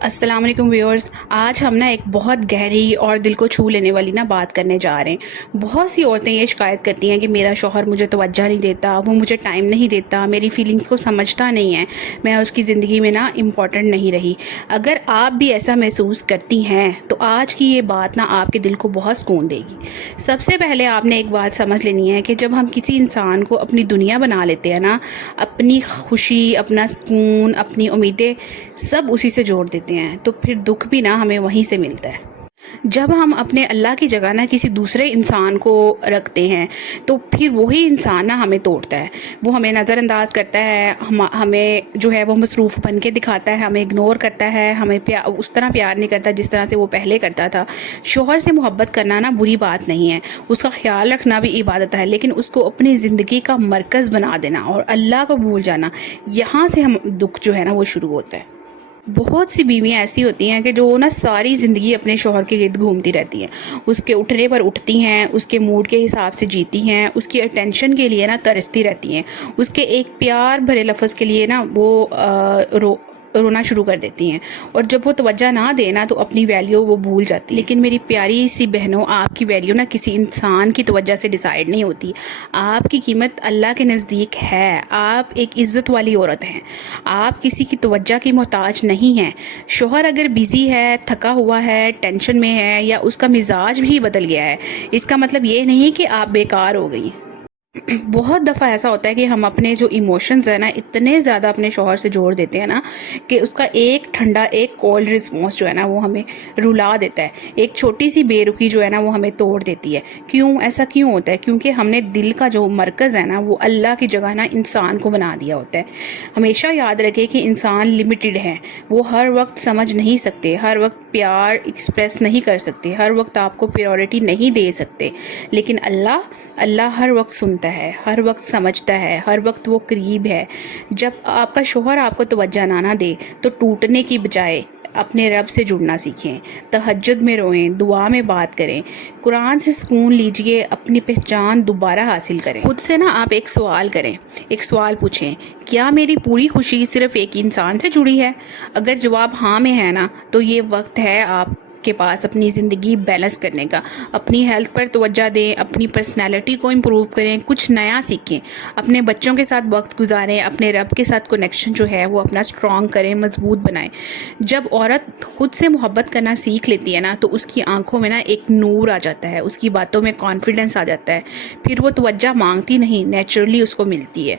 السلام علیکم ویورز، آج ہم ایک بہت گہری اور دل کو چھو لینے والی بات کرنے جا رہے ہیں۔ بہت سی عورتیں یہ شکایت کرتی ہیں کہ میرا شوہر مجھے توجہ نہیں دیتا، وہ مجھے ٹائم نہیں دیتا، میری فیلنگز کو سمجھتا نہیں ہے، میں اس کی زندگی میں امپورٹنٹ نہیں رہی۔ اگر آپ بھی ایسا محسوس کرتی ہیں تو آج کی یہ بات آپ کے دل کو بہت سکون دے گی۔ سب سے پہلے آپ نے ایک بات سمجھ لینی ہے کہ جب ہم کسی انسان کو اپنی دنیا بنا لیتے ہیں اپنی خوشی، اپنا سکون، اپنی امیدیں سب اسی سے جوڑ دیتے ہیں تو پھر دکھ بھی ہمیں وہیں سے ملتا ہے۔ جب ہم اپنے اللہ کی جگہ کسی دوسرے انسان کو رکھتے ہیں تو پھر وہی انسان ہمیں توڑتا ہے، وہ ہمیں نظر انداز کرتا ہے، ہمیں جو ہے وہ مصروف بن کے دکھاتا ہے، ہمیں اگنور کرتا ہے، ہمیں اس طرح پیار نہیں کرتا جس طرح سے وہ پہلے کرتا تھا۔ شوہر سے محبت کرنا بری بات نہیں ہے، اس کا خیال رکھنا بھی عبادت ہے، لیکن اس کو اپنی زندگی کا مرکز بنا دینا اور اللہ کو بھول جانا، یہاں سے ہم دکھ جو ہے وہ شروع ہوتا ہے۔ بہت سی بیویاں ایسی ہوتی ہیں کہ جو ساری زندگی اپنے شوہر کے گرد گھومتی رہتی ہیں، اس کے اٹھنے پر اٹھتی ہیں، اس کے موڈ کے حساب سے جیتی ہیں، اس کی اٹینشن کے لیے ترستی رہتی ہیں، اس کے ایک پیار بھرے لفظ کے لیے وہ رونا شروع کر دیتی ہیں، اور جب وہ توجہ نہ دینا تو اپنی ویلیو وہ بھول جاتی ہیں۔ لیکن میری پیاری سی بہنوں، آپ کی ویلیو کسی انسان کی توجہ سے ڈیسائیڈ نہیں ہوتی، آپ کی قیمت اللہ کے نزدیک ہے، آپ ایک عزت والی عورت ہیں، آپ کسی کی توجہ کی محتاج نہیں ہیں۔ شوہر اگر بیزی ہے، تھکا ہوا ہے، ٹینشن میں ہے یا اس کا مزاج بھی بدل گیا ہے، اس کا مطلب یہ نہیں کہ آپ بیکار ہو گئی ہیں۔ بہت دفعہ ایسا ہوتا ہے کہ ہم اپنے جو ایموشنز ہیں اتنے زیادہ اپنے شوہر سے جوڑ دیتے ہیں کہ اس کا ایک ٹھنڈا، ایک کولڈ رسپانس جو ہے وہ ہمیں رلا دیتا ہے، ایک چھوٹی سی بے رخی جو ہے وہ ہمیں توڑ دیتی ہے۔ کیوں ایسا کیوں ہوتا ہے؟ کیونکہ ہم نے دل کا جو مرکز ہے وہ اللہ کی جگہ انسان کو بنا دیا ہوتا ہے۔ ہمیشہ یاد رکھے کہ انسان لمیٹڈ ہے، وہ ہر وقت سمجھ نہیں سکتے، ہر وقت پیار ایکسپریس نہیں کر سکتے، ہر وقت آپ کو پریورٹی نہیں دے سکتے، لیکن اللہ ہر وقت سنتا ہے، ہر وقت سمجھتا ہے، ہر وقت وہ قریب ہے۔ جب آپ کا شوہر آپ کو توجہ نہ دے تو ٹوٹنے کی بجائے اپنے رب سے جڑنا سیکھیں، تہجد میں روئیں، دعا میں بات کریں، قرآن سے سکون لیجئے، اپنی پہچان دوبارہ حاصل کریں۔ خود سے آپ ایک سوال کریں، ایک سوال پوچھیں، کیا میری پوری خوشی صرف ایک انسان سے جڑی ہے؟ اگر جواب ہاں میں ہے تو یہ وقت ہے آپ کے پاس اپنی زندگی بیلنس کرنے کا۔ اپنی ہیلتھ پر توجہ دیں، اپنی پرسنالٹی کو امپروو کریں، کچھ نیا سیکھیں، اپنے بچوں کے ساتھ وقت گزاریں، اپنے رب کے ساتھ کنیکشن جو ہے وہ اپنا اسٹرانگ کریں، مضبوط بنائیں۔ جب عورت خود سے محبت کرنا سیکھ لیتی ہے تو اس کی آنکھوں میں ایک نور آ جاتا ہے، اس کی باتوں میں کانفیڈنس آ جاتا ہے، پھر وہ توجہ مانگتی نہیں، نیچرلی اس کو ملتی ہے۔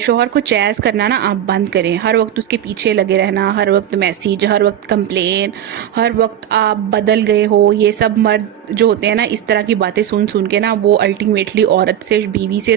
شوہر کو چیز کرنا آپ بند کریں، ہر وقت اس کے پیچھے لگے رہنا، ہر وقت میسیج، ہر وقت کمپلین، ہر وقت آپ بدل گئے ہو، یہ سب مرد جو ہوتے ہیں اس طرح کی باتیں سن کے وہ الٹیمیٹلی عورت سے، بیوی سے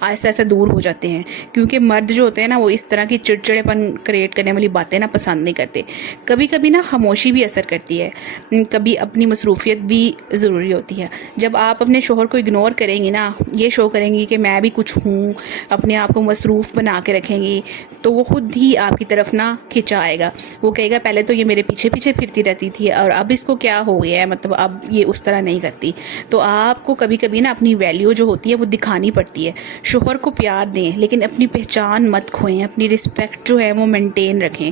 آہستہ آہستہ دور ہو جاتے ہیں، کیونکہ مرد جو ہوتے ہیں وہ اس طرح کی چڑچڑے پن کریٹ کرنے والی باتیں پسند نہیں کرتے۔ کبھی کبھی خاموشی بھی اثر کرتی ہے، کبھی اپنی مصروفیت بھی ضروری ہوتی ہے۔ جب آپ اپنے شوہر کو اگنور کریں گی یہ شو کریں گی کہ میں بھی کچھ ہوں، اپنے آپ کو مصروف بنا کے رکھیں گی، تو وہ خود ہی آپ کی طرف کھنچائے گا۔ وہ کہے گا پہلے تو یہ میرے پیچھے پیچھے پھرتی رہتی تھی اور اب اس کو کیا ہو گیا ہے، مطلب اب یہ اس طرح نہیں کرتی۔ تو آپ کو کبھی کبھی اپنی ویلیو جو ہوتی ہے وہ دکھانی پڑتی ہے۔ شوہر کو پیار دیں لیکن اپنی پہچان مت کھوئیں، اپنی رسپیکٹ جو ہے وہ مینٹین رکھیں۔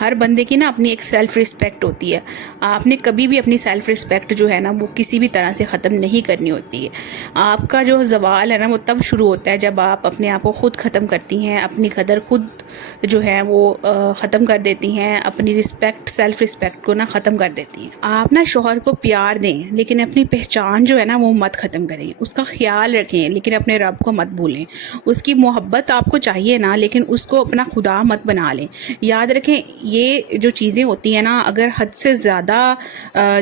ہر بندے کی اپنی ایک سیلف رسپیکٹ ہوتی ہے، آپ نے کبھی بھی اپنی سیلف رسپیکٹ جو ہے وہ کسی بھی طرح سے ختم نہیں کرنی ہوتی ہے۔ آپ کا جو زوال ہے وہ تب شروع ہوتا ہے جب آپ اپنے آپ کو خود ختم کرتی ہیں، اپنی قدر خود جو ہے وہ ختم کر دیتی ہیں، اپنی رسپیکٹ، سیلف رسپیکٹ کو ختم کر دیتی ہیں۔ آپ شوہر کو پیار دیں لیکن اپنی پہچان جو ہے وہ مت ختم کریں، اس کا خیال رکھیں لیکن اپنے رب کو مت بھولیں۔ اس کی محبت آپ کو چاہیے لیکن اس کو اپنا خدا مت بنا لیں۔ یاد رکھیں یہ جو چیزیں ہوتی ہیں اگر حد سے زیادہ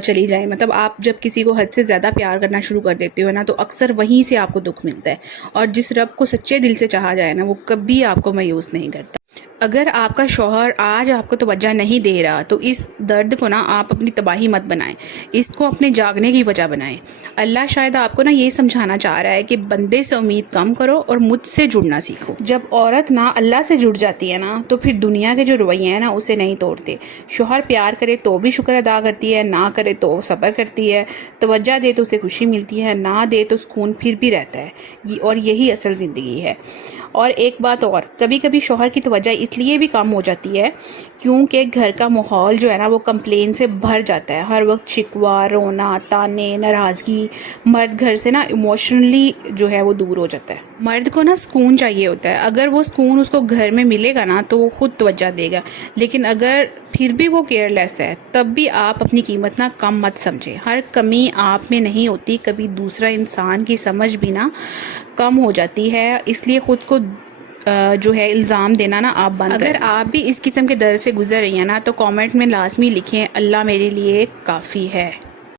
چلی جائیں، مطلب آپ جب کسی کو حد سے زیادہ پیار کرنا شروع کر دیتے ہو تو اکثر وہیں سے آپ کو دکھ ملتا ہے، اور جس رب کو سچے دل سے چاہا جائے وہ کبھی آپ کو مایوس نہیں کرتا۔ اگر آپ کا شوہر آج آپ کو توجہ نہیں دے رہا تو اس درد کو آپ اپنی تباہی مت بنائیں، اس کو اپنے جاگنے کی وجہ بنائیں۔ اللہ شاید آپ کو یہ سمجھانا چاہ رہا ہے کہ بندے سے امید کم کرو اور مجھ سے جڑنا سیکھو۔ جب عورت اللہ سے جڑ جاتی ہے تو پھر دنیا کے جو رویے ہیں اسے نہیں توڑتے۔ شوہر پیار کرے تو بھی شکر ادا کرتی ہے، نہ کرے تو صبر کرتی ہے، توجہ دے تو اسے خوشی ملتی ہے، نہ دے تو سکون پھر بھی رہتا ہے، اور یہی اصل زندگی ہے۔ اور ایک بات اور، کبھی کبھی شوہر کی توجہ توجہ اس لیے بھی کم ہو جاتی ہے کیونکہ گھر کا ماحول جو ہے نا وہ کمپلین سے بھر جاتا ہے. ہر وقت شکوہ، رونا، تانے، ناراضگی. مرد گھر سے نا ایموشنلی جو ہے وہ دور ہو جاتا ہے. مرد کو نا سکون چاہیے ہوتا ہے. اگر وہ سکون اس کو گھر میں ملے گا نا تو وہ خود توجہ دے گا. لیکن اگر پھر بھی وہ کیئر لیس ہے تب بھی آپ اپنی قیمت نا کم مت سمجھیں. ہر کمی آپ میں نہیں ہوتی. کبھی دوسرا انسان کی سمجھ بھی نا کم ہو جاتی ہے. اس لیے خود کو جو ہے الزام دینا نا آپ بند کریں. اگر آپ بھی اس قسم کے درد سے گزر رہی ہیں نا تو کامنٹ میں لازمی لکھیں اللہ میرے لیے کافی ہے.